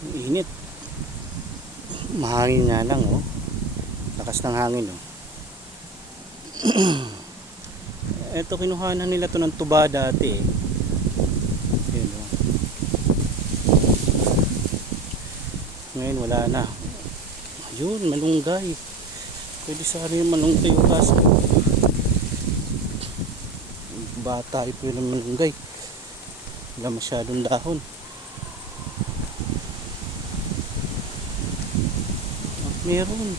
Init. Mahangin nga lang, oh. Lakas ng hangin, oh. Ito, kinuhanan nila to ng tuba dati, eh. Yun, oh. Ngayon wala na. Ayun, malunggay. Pwede sa rin malunggay o kaso bata ay pwede malunggay. Wala masyadong dahon. Meron.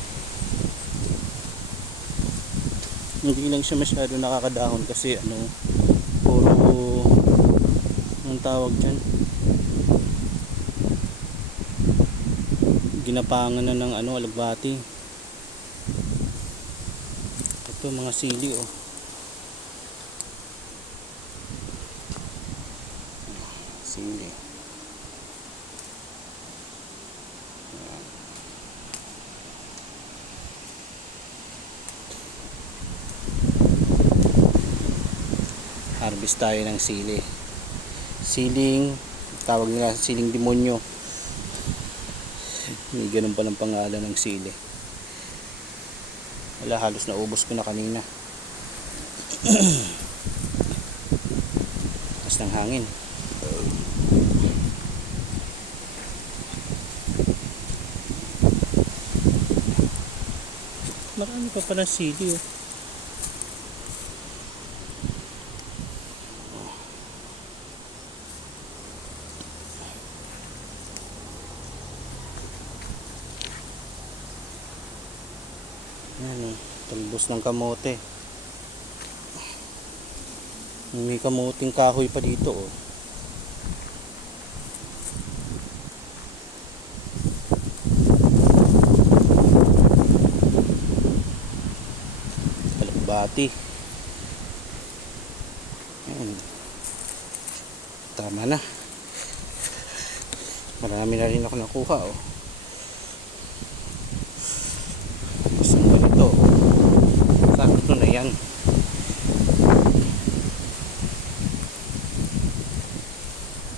Hindi lang siya masyado nakakadahon kasi puro anong tawag dyan, ginapangan na ng alagbati. Ito mga sili, oh. Sili. Harvest tayo ng sili. Siling, tawag nila siling demonyo. May ganun palang pangalan ng sili. Wala, halos naubos ko na kanina. Lakas ng hangin. Marami pa pala sili, oh. Yan, talbos ng kamote. May kamuting kahoy pa dito, oh. Alagbati. Yan. Tama na. Marami na rin ako nakuha, oh. Sakto na yan.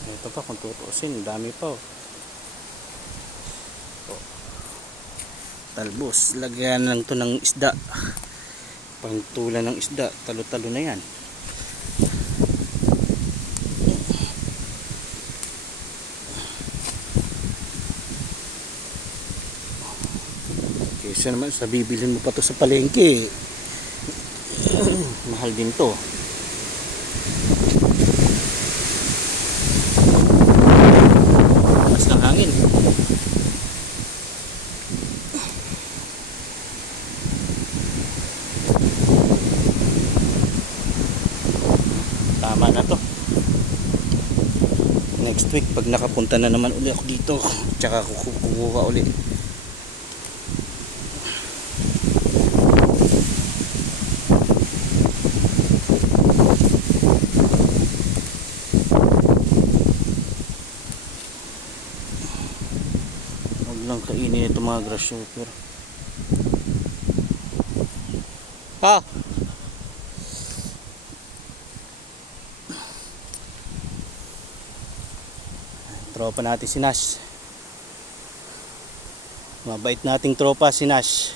Ito pa, kung tutuusin, dami pa, oh. Talbos, lagyan lang to ng isda, pantulan ng isda, talo-talo na yan. Kaysa naman sa bibilhin mo pa to sa palengke, mahal din to. Lakas ng hangin. Tama na to. Next week pag nakapunta na naman uli ako dito, tsaka kukuha uli. Lang kainin ito mga grasshopper. Pa! Tropa natin si Nash. Mabait nating tropa si Nash.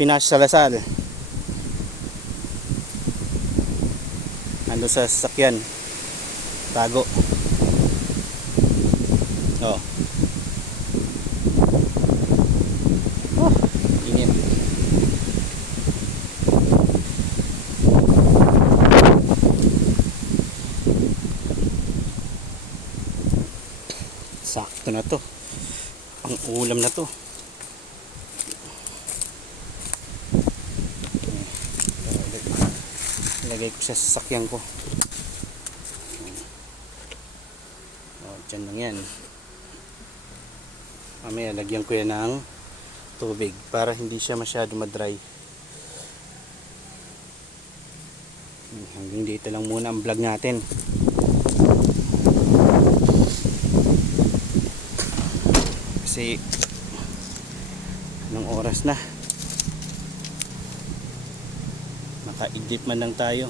Pinash Salazar. Ando sa sasakyan. Tago. Oh. Sakto na to, pang ulam na to. Ilagay ko sa sasakyan ko. Dyan lang yan. Mamaya lagyan ko yan ng tubig para hindi siya masyado madry. Hanggang dito lang muna ang vlog natin. Kasi anong oras na, naka-edit man lang tayo.